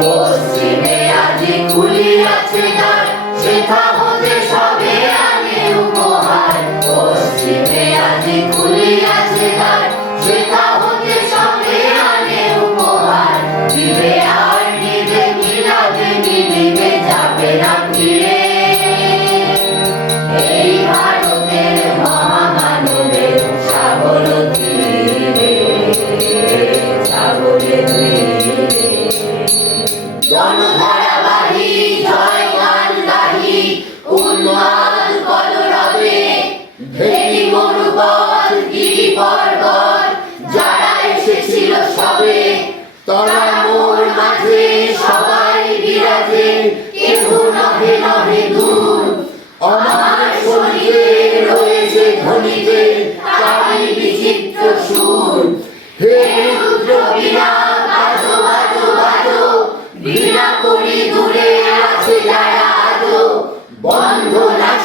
পশ্চিমে আজি খুলিয়াছে দ্বার, সেথা জনধারাবাহী জয় গান গাহি উন্মাদ কলরবে ভেরি মরুপথ, গিরি পর্বত, যারা এসেছিল সবে, তারা মোর মাঝে সবাই বিরাজে। কেহ নহে নহে দূর আমার শরীরে রয়েছে ধ্বনিতে তারই বিচিত্র সুর। হে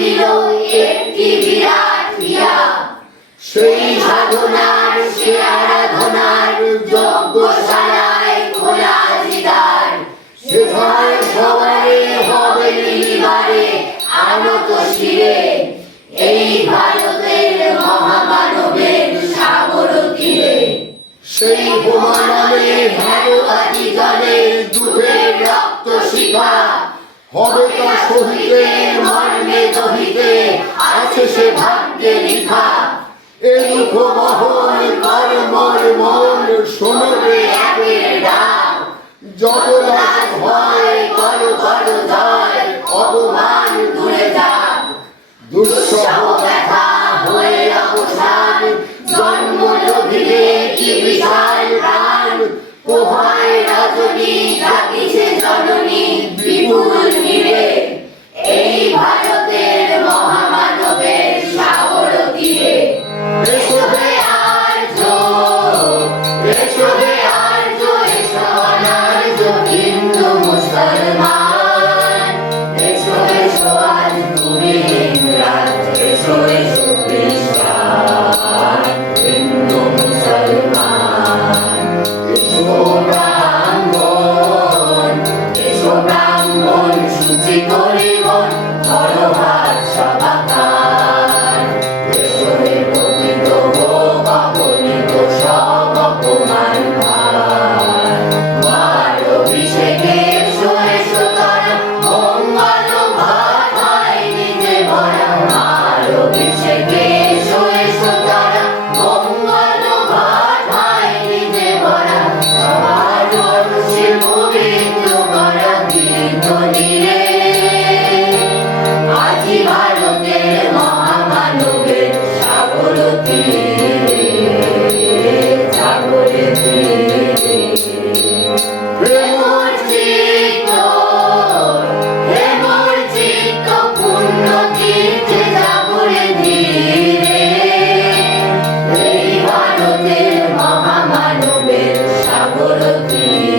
তুলিল একটি বিরাট হিয়া সেই সাধনার সে আরাধনার যজ্ঞশালায় খোলা জিদার সেখানে সবাই হবে নিবারে আনত শিরে। এই ভারতের মহামানবের সাগর তীরে। সেই হুমানলে ভারবাদী জলে হবে তা সহিতে মর্মে দহিতে আছে সে ভাগ্যে লিখা। এ দুঃখ বহন কর মর মন, শোনবে যত লাভ হয় কর কর জয় অপমান দূরে দুঃসহ ব্যথা হয়ে অবসান, জন্ম লোভিলে কি বিশাল পোহায় রজনী জাগিছে জননী বিপুল নিরে கொடுத்தீர்